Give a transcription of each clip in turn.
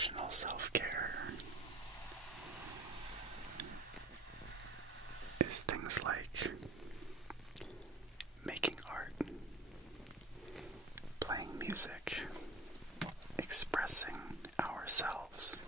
Emotional self-care is things like making art, playing music, expressing ourselves.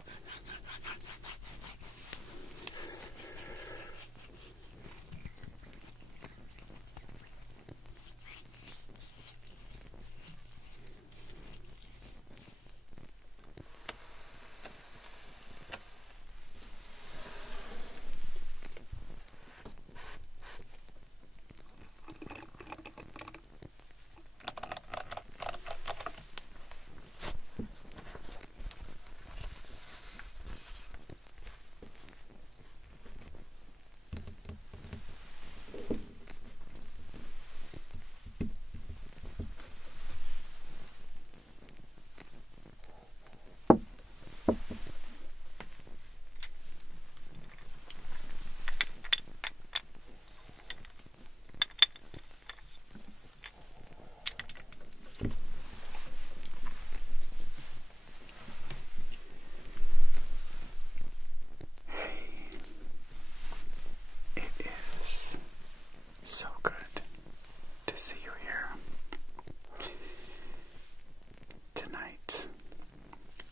So good to see you here. Tonight,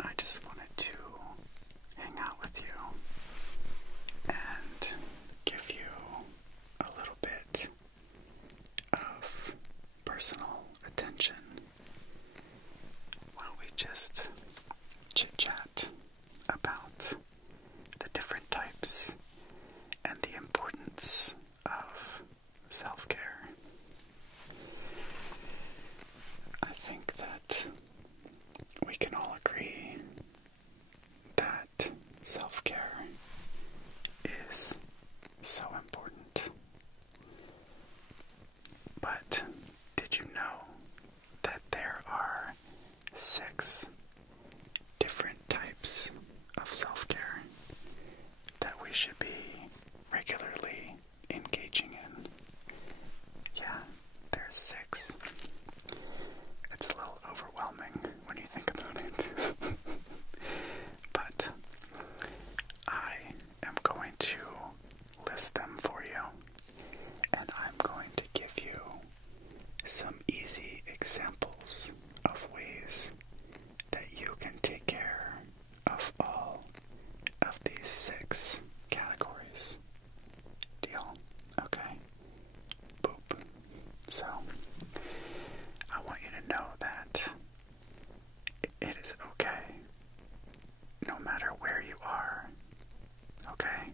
I just wanted to hang out with you and give you a little bit of personal attention while we just chit-chat about the different types and the importance of self-care. I think that we can all agree that self-care is so important. But did you know that there are 6 different types of self-care that we should be regularly engaging in? Yeah, there's 6. It's a little overwhelming when you think about it. But I am going to list them for you, and I'm going to give you some easy examples of ways that you can take care of all of these 6 categories. Deal? Okay. Boop. So, I want you to know that it is okay, no matter where you are, okay?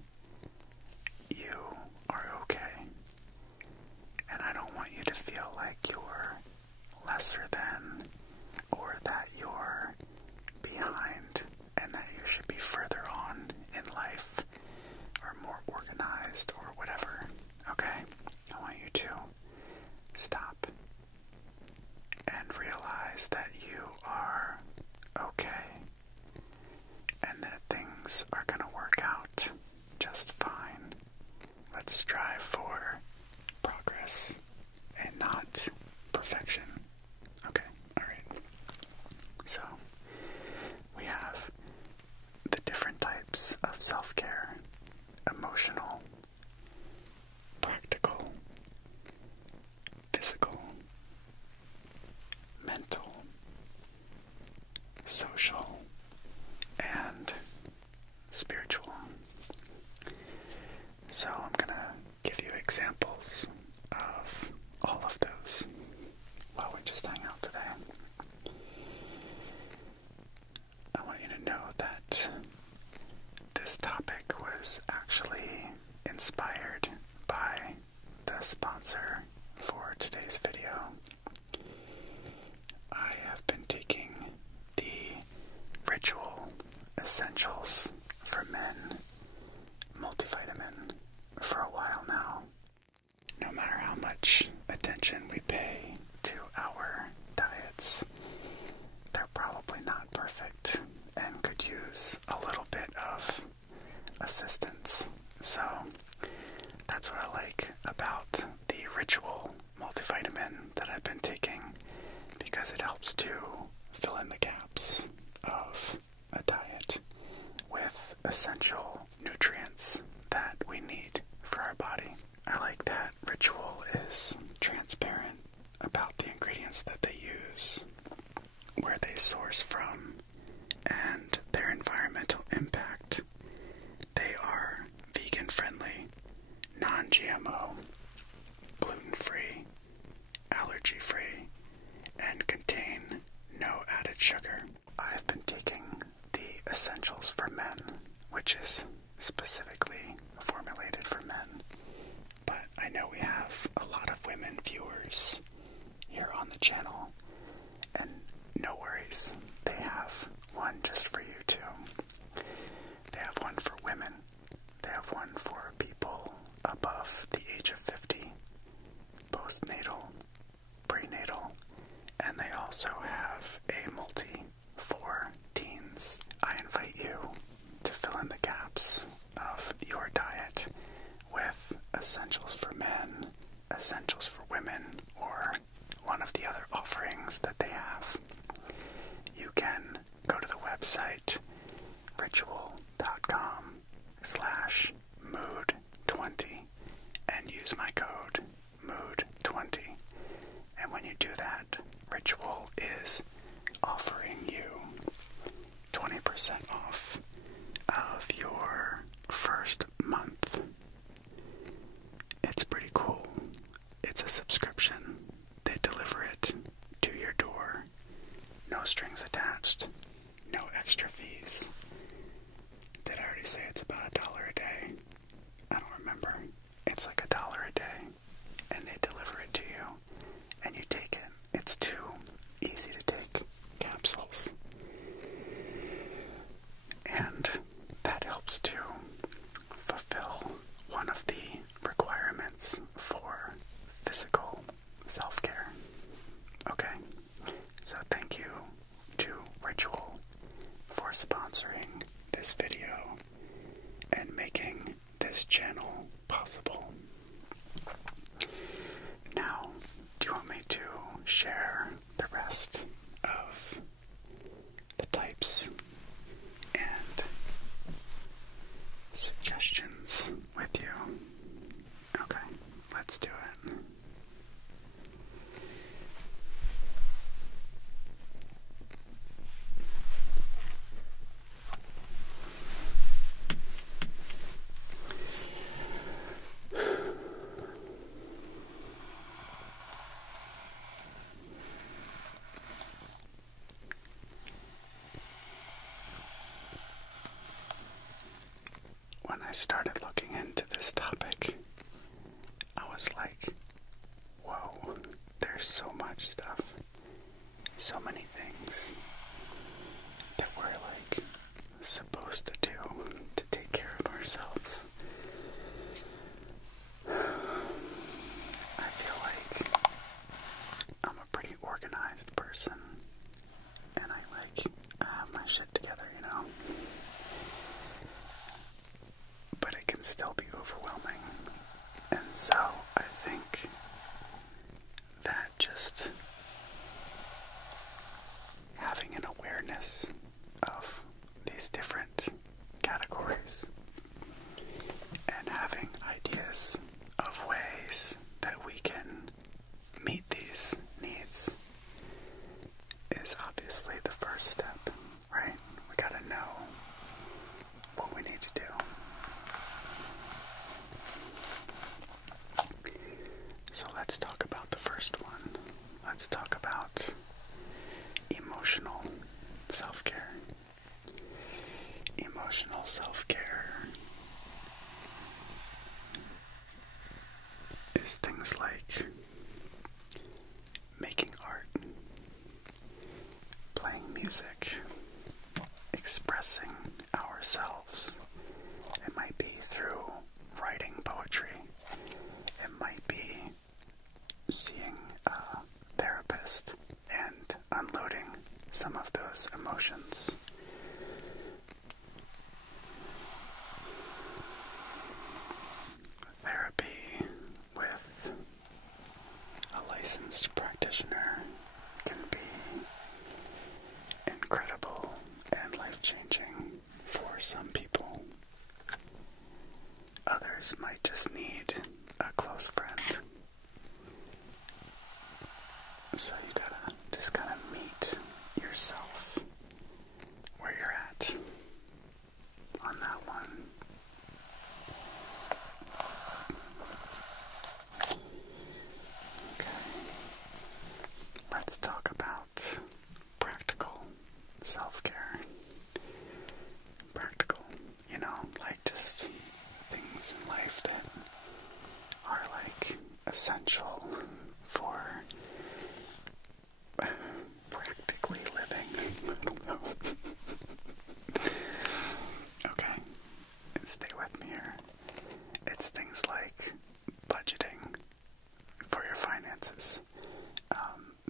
You are okay. And I don't want you to feel like you're lesser than, or that you're behind, and that you should be further on in life, or more organized, or whatever, okay? I want you to stop and realize that you are okay, and that things are going to work out just fine. Let's strive for progress and not perfection. Okay, alright. So, we have the different types of self-care: emotional, practical, physical, mental, social, and spiritual. So I'm gonna give you examples of all of those while we just hang out today. I want you to know that this topic was actually inspired by the sponsor for today's video. I have been taking the Ritual Essentials for Men multivitamin for a while now. No matter how much attention we pay to our diets, they're probably not perfect and could use a little bit of assistance. So that's what I like about the Ritual multivitamin that I've been taking, because it helps to fill in the gaps of a diet with essential nutrients that we need for our body. I like that Ritual is transparent about the ingredients that they use, where they source from, and their environmental impact. They are vegan friendly, non-GMO, gluten-free, allergy-free, and contain no added sugar. I've been taking the Essentials for Men, which is specifically formulated for men, but I know we have a lot of women viewers here on the channel, and no worries, they have one just for you too. They have one for women, they have one for people above the age of 50, postnatal, prenatal, and they also have a multi for teens. I invite you to fill in the gaps of your diet with Essentials for Men, Essentials for Women, or one of the other offerings that they have. You can go to the website ritual.com/mood20 and use my code mood20. And when you do that, Ritual is offering you 20% off of your first month. It's pretty cool. It's a subscription. They deliver it to your door. No strings attached. No extra fees. Did I already say it's about $1 a day? I don't remember. It's like $1 a day. And they deliver it to you. And you take it. It's 2 easy to take capsules. And that helps to fulfill one of the requirements for physical self-care. Okay, so thank you to Ritual for sponsoring this video and making this channel possible. Now, do you want me to share the rest of the types and suggestions with you? Okay, let's do it. When I started looking into this topic, I was like, whoa, there's so much stuff, so many things that we're like supposed to do to take care of ourselves. I feel like I'm a pretty organized person, and I have my shit together, you know? But it can still be overwhelming. And so I think that just having an awareness of these different categories and having ideas of ways that we can meet these needs is obviously the first step, right? We gotta know what we need to do. So let's talk about the first one. Let's talk about emotional self-care. Emotional self-care is things like making art, playing music, expressing ourselves. It might be through writing poetry. It might be seeing a therapist and unloading some of those emotions. Therapy with a licensed practitioner can be incredible and life-changing. others might just need a close friend. So you gotta just kind of meet yourself where you're at on that one. Okay. Let's talk about practical self-care. Practical, like just things in life that are like essential for practically living. I don't know. Okay, stay with me here. It's things like budgeting for your finances.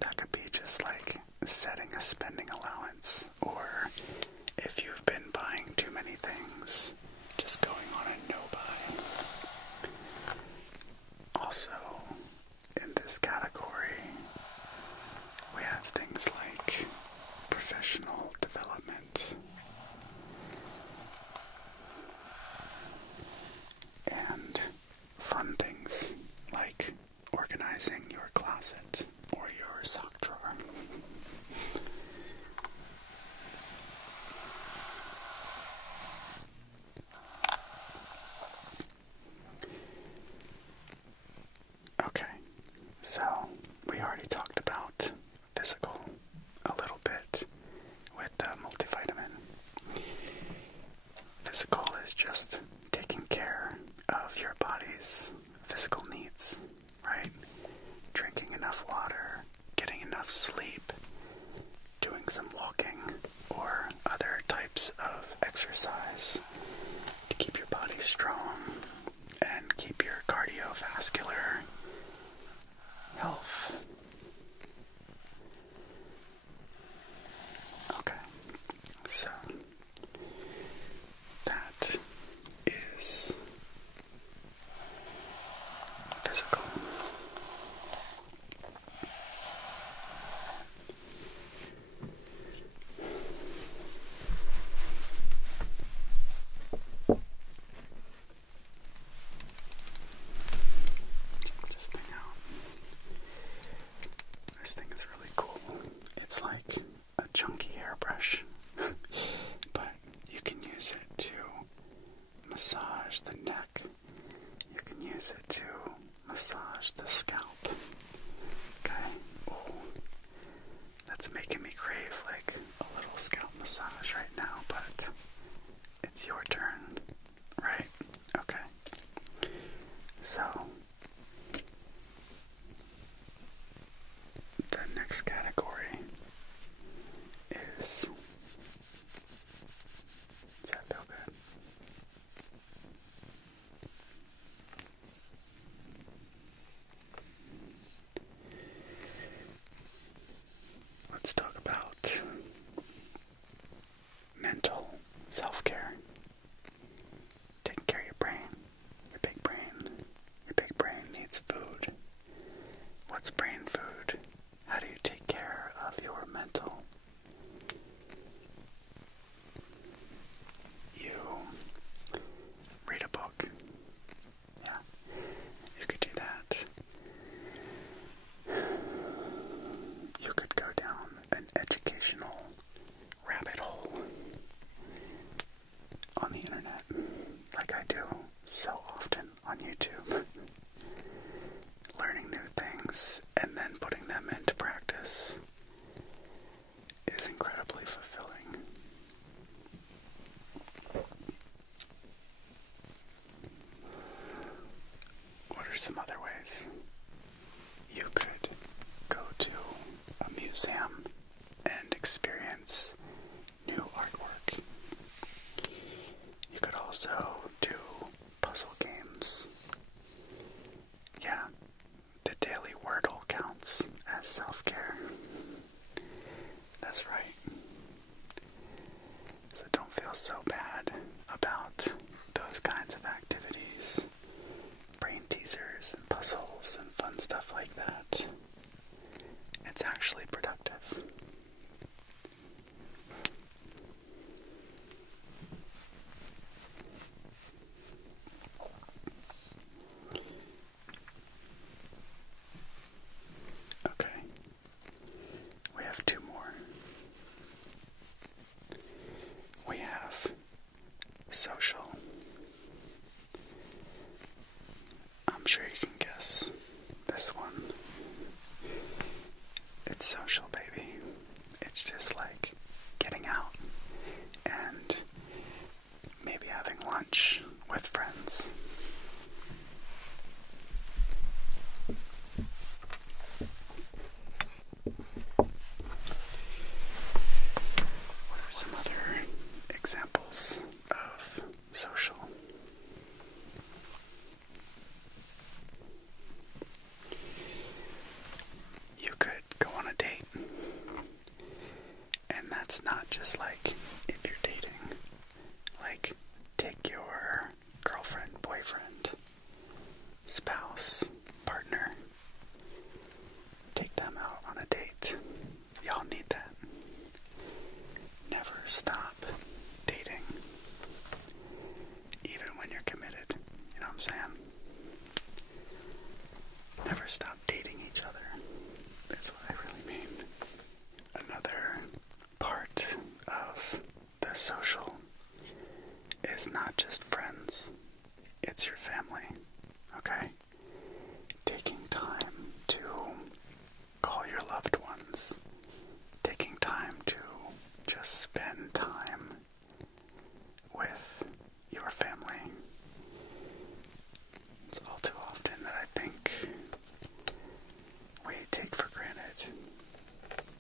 That could be just like setting a spending allowance, or if you've been buying too many things, just going on a no-buy. Also, in this category, we have things like professional development and fun things like organizing your closet or your sock drawer. Okay, so we already talked about physical a little bit with the multivitamin. Physical is just taking care of your body's physical needs, right? Drinking enough water, getting enough sleep, doing some walking or other types of exercise to keep your body strong and keep your cardiovascular health. Okay, so that is physical. Check this thing out. This thing is really cool. It's like a chunky hairbrush, but you can use it to massage the neck. You can use it to massage the scalp. Okay? Oh, that's making me crave like a little scalp massage right now, but it's your turn, right? Okay. So, the next category is, does that feel good? Let's talk about mental self-care. Taking care of your brain. Your big brain. Your big brain needs food. What's brain food? How do you take care of your mental? You read a book. Yeah, you could do that. You could go down an educational rabbit hole on the internet, like I do so often on YouTube. Learning new things and then putting them into practice is incredibly fulfilling. What are some other ways? You could go to a museum and experience new artwork. You could also do puzzle games. Yeah, the daily Wordle counts as self-care. That's right. So don't feel so bad about those kinds of activities. Brain teasers and puzzles and fun stuff like that. It's actually productive. sure you can guess this one. It's social, baby. It's just like getting out and maybe having lunch with friends. What are some other examples of social? You could go on a date, and that's not just like if you're dating, like take your girlfriend, boyfriend, spouse, partner, take them out on a date. Y'all need that. Never stop dating, even when you're committed. You know what I'm saying? Never stop dating each other. That's what I really mean. Another part of the social is not just friends, it's your family, okay? Taking time to call your loved ones, taking time to just spend time with your family. It's all too often that I think we take for granted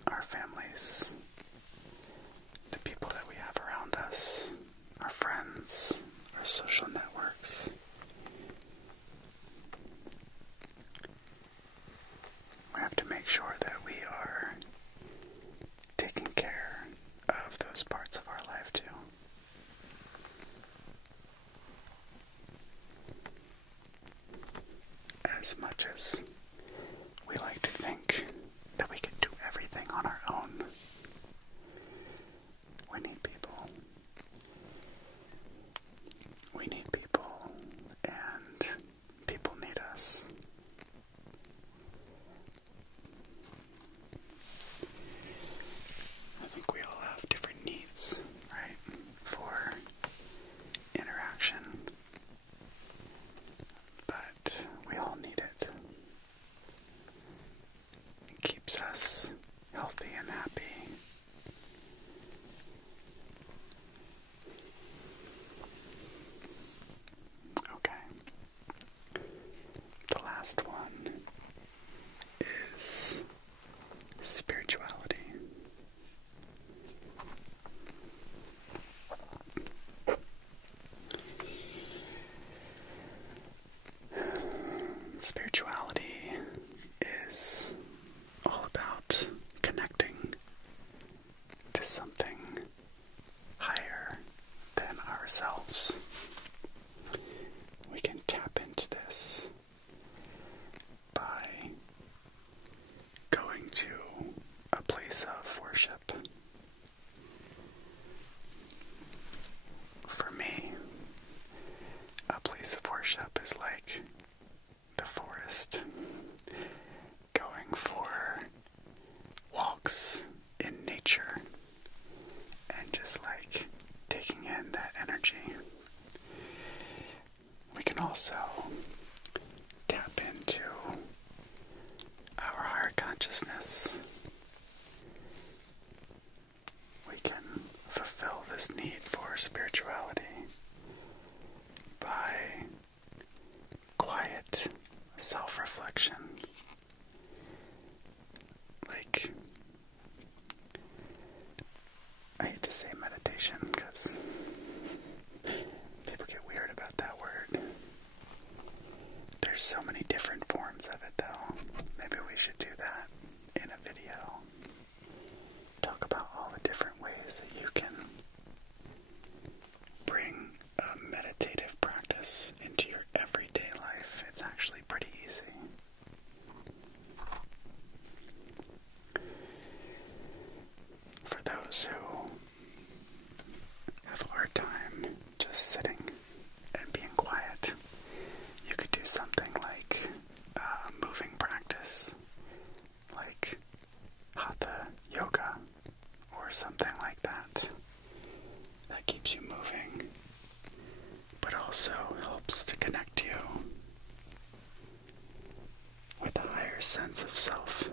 our families, the people that we have around us, our friends, our social networks. We have to make sure that we are taking care of those parts of our life too. As much as we like to think that we can do everything on our own, we need people. We need people, and people need us. I think we all have different needs, right, for interaction, but we all need it. It keeps us healthy and happy. Okay. The last one is spirituality. Spirituality is all about connecting to something higher than ourselves. We can tap into this by going to a place of worship. For me, a place of worship is like the forest, going for walks in nature and just like taking in that energy. We can also tap into our higher consciousness. We can fulfill this need for spirituality by quiet self-reflection. Like, I hate to say meditation because people get weird about that word. There's so many different forms of it though. Maybe we should do that in a video. Talk about all the different ways that you can bring a meditative practice into your everyday life. It's actually pretty easy. For those who have a hard time just sitting and being quiet, you could do something like moving practice, sense of self.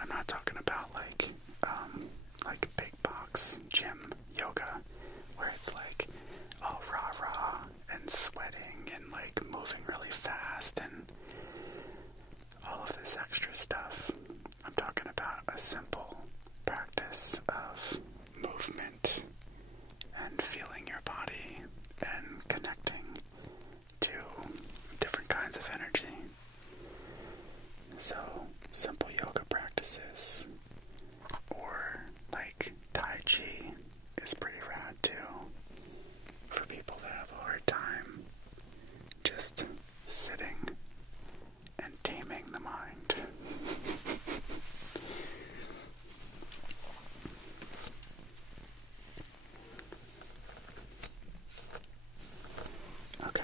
I'm not talking about like big box gym yoga where it's like all rah-rah and sweating and like moving really fast and all of this extra stuff. I'm talking about a simple practice of movement and feeling your body and connecting to different kinds of energy. So, simple yoga practices or like Tai Chi is pretty rad too for people that have a hard time just sitting and taming the mind. Okay.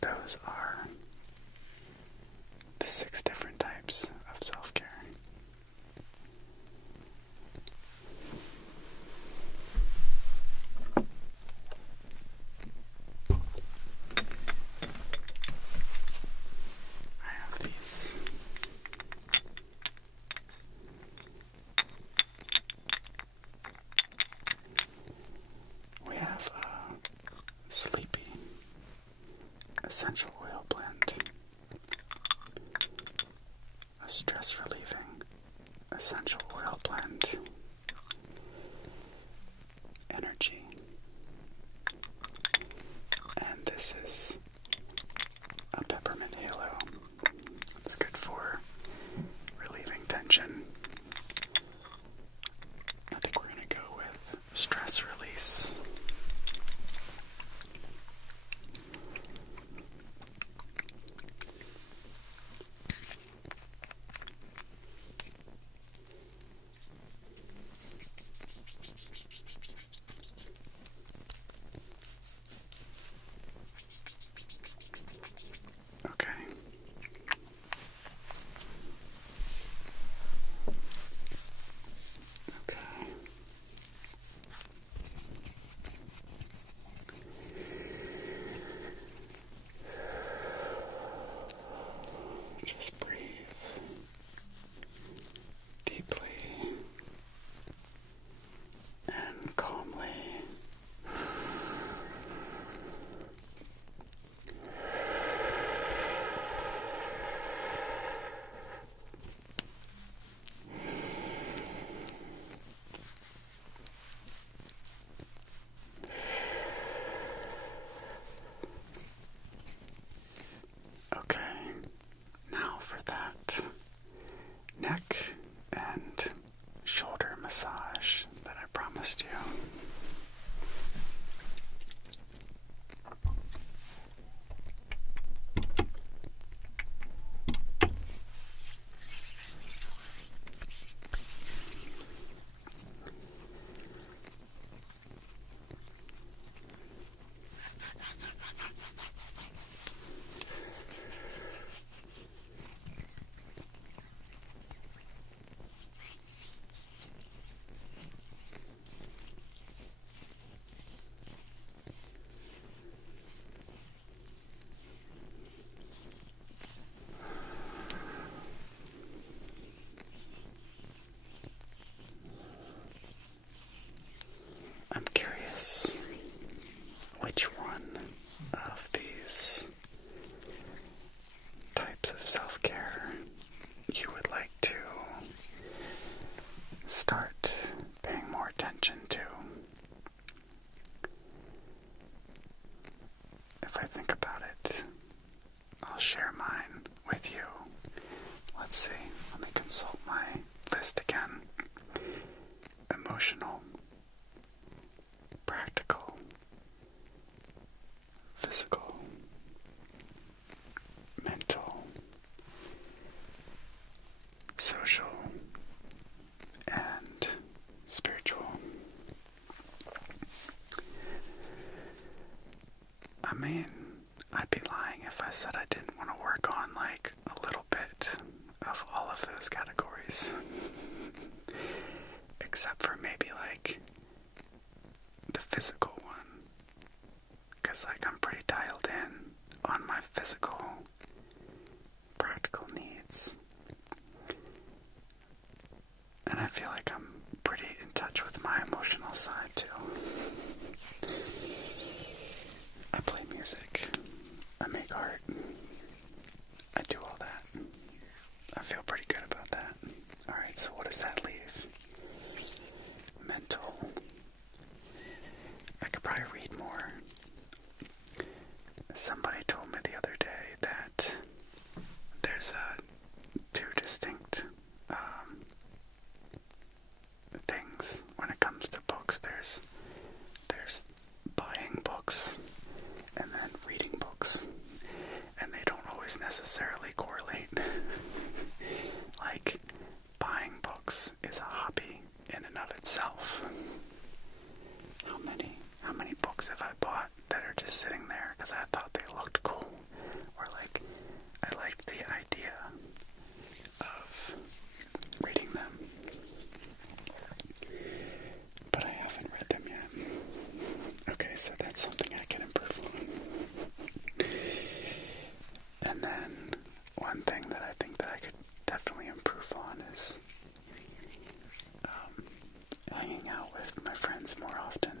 Those are the 6 different types of self-care. I have these. We have a Sleepy essential oil blend, a stress-relieving essential oil blend, energy, and this is a peppermint halo. It's good for relieving tension. I think we're going to go with stress release. Okay. Okay. Just breathe deeply and calmly. Okay, now for that neck and shoulder massage that I promised you. I'm curious which one of these types of self-care you would like to start paying more attention to. If I think about it, I'll share mine with you. Let's see. Let me consult my list again. Emotional, practical, physical, mental, social, and spiritual. I mean, I'd be lying if I said I didn't want to work on like a little bit of all of those categories. Except for maybe like the physical one. Because feels like I'm pretty dialed in on my physical, practical needs. And I feel like I'm pretty in touch with my emotional side too. I play music. I make art. I do all that. I feel pretty good about that. Alright, so what does that leave? Mental. I could probably read more. Somebody told me the other day that there's two distinct things when it comes to books. There's buying books and then reading books, and they don't always necessarily correlate. Like, buying books is a hobby in and of itself. How many books have I bought that are just sitting there because I thought they looked cool, or like I liked the idea of reading them, but I haven't read them yet. Okay, so that's something I can improve on. And then one thing that I think that I could definitely improve on is hanging out with my friends more often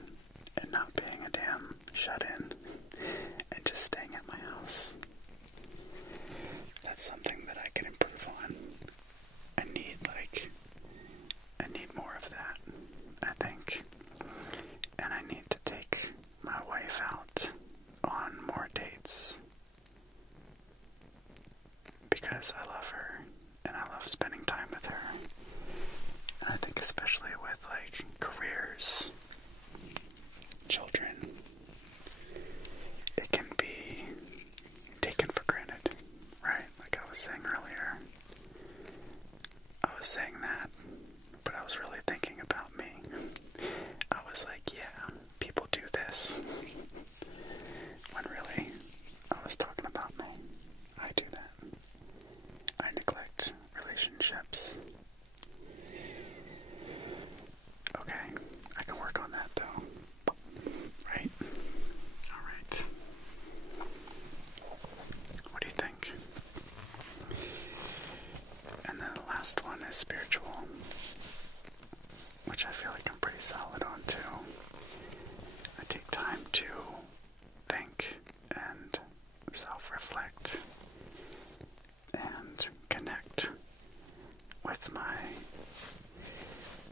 and not being a damn shut-in and just staying at my house. That's something that I can improve on. I need more of that, I think. And I need to take my wife out on more dates, because I love her and I love spending time with her. And I think especially with like careers, children, it can be taken for granted, right? Like I was saying earlier, I was saying that, but I was really thinking about me. I was like, yeah, people do this, when really I was talking about me. I do that. I neglect relationships. Okay, I can work on that though. Right? Alright. What do you think? And then the last one is spiritual, which I feel like I'm pretty solid on too. I take time to think and self-reflect and connect with my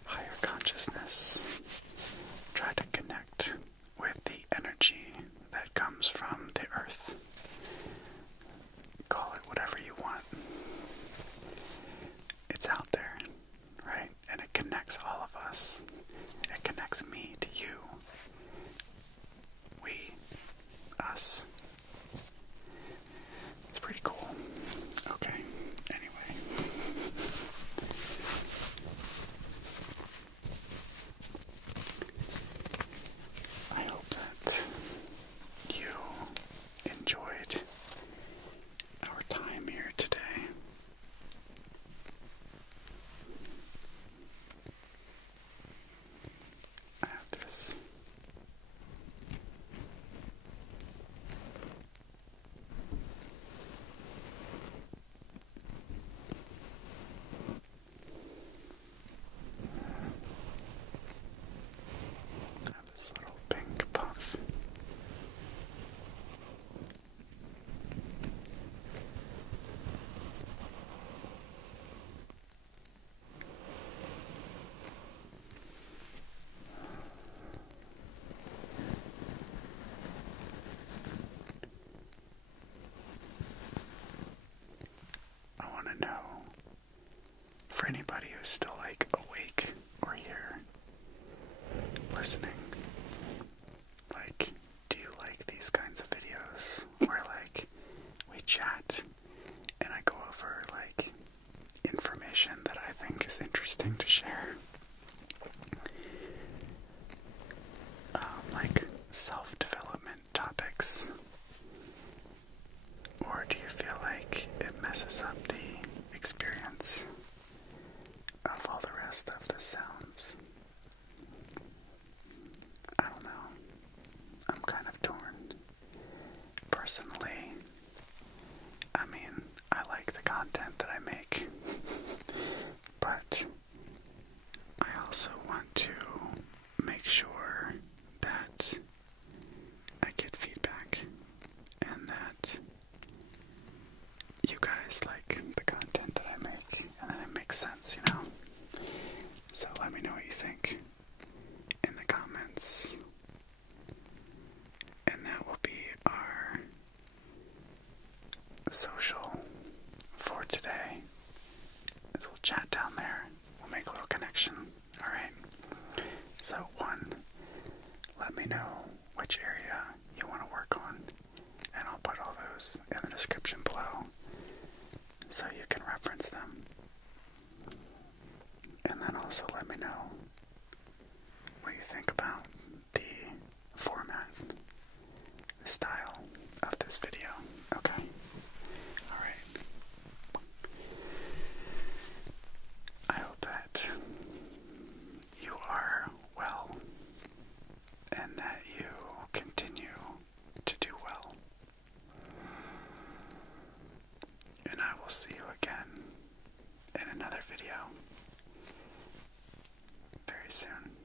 higher consciousness. Try to connect with the energy that comes from the earth. Call it whatever you want. It's out there, right? And it connects all of us. It connects me to you. We. Us. It's pretty cool. Okay. Anyway. I hope that you enjoyed our time here today. I have this little pink puff. I want to know, for anybody who's still like awake or here listening, like, do you like these kinds of videos where like we chat and I go over like information that I think is interesting to share? Like self-development topics? Or do you feel like it messes up the experience of all the rest of the sounds? I don't know. I'm kind of torn. social for today is we'll chat down there. We'll make a little connection. Alright? So, one, let me know which area you want to work on, and I'll put all those in the description below so you can reference them. And then also let me know what you think about the format, the style of this video. Okay? Alright. I hope that you are well and that you continue to do well. And I will see you again in another video very soon.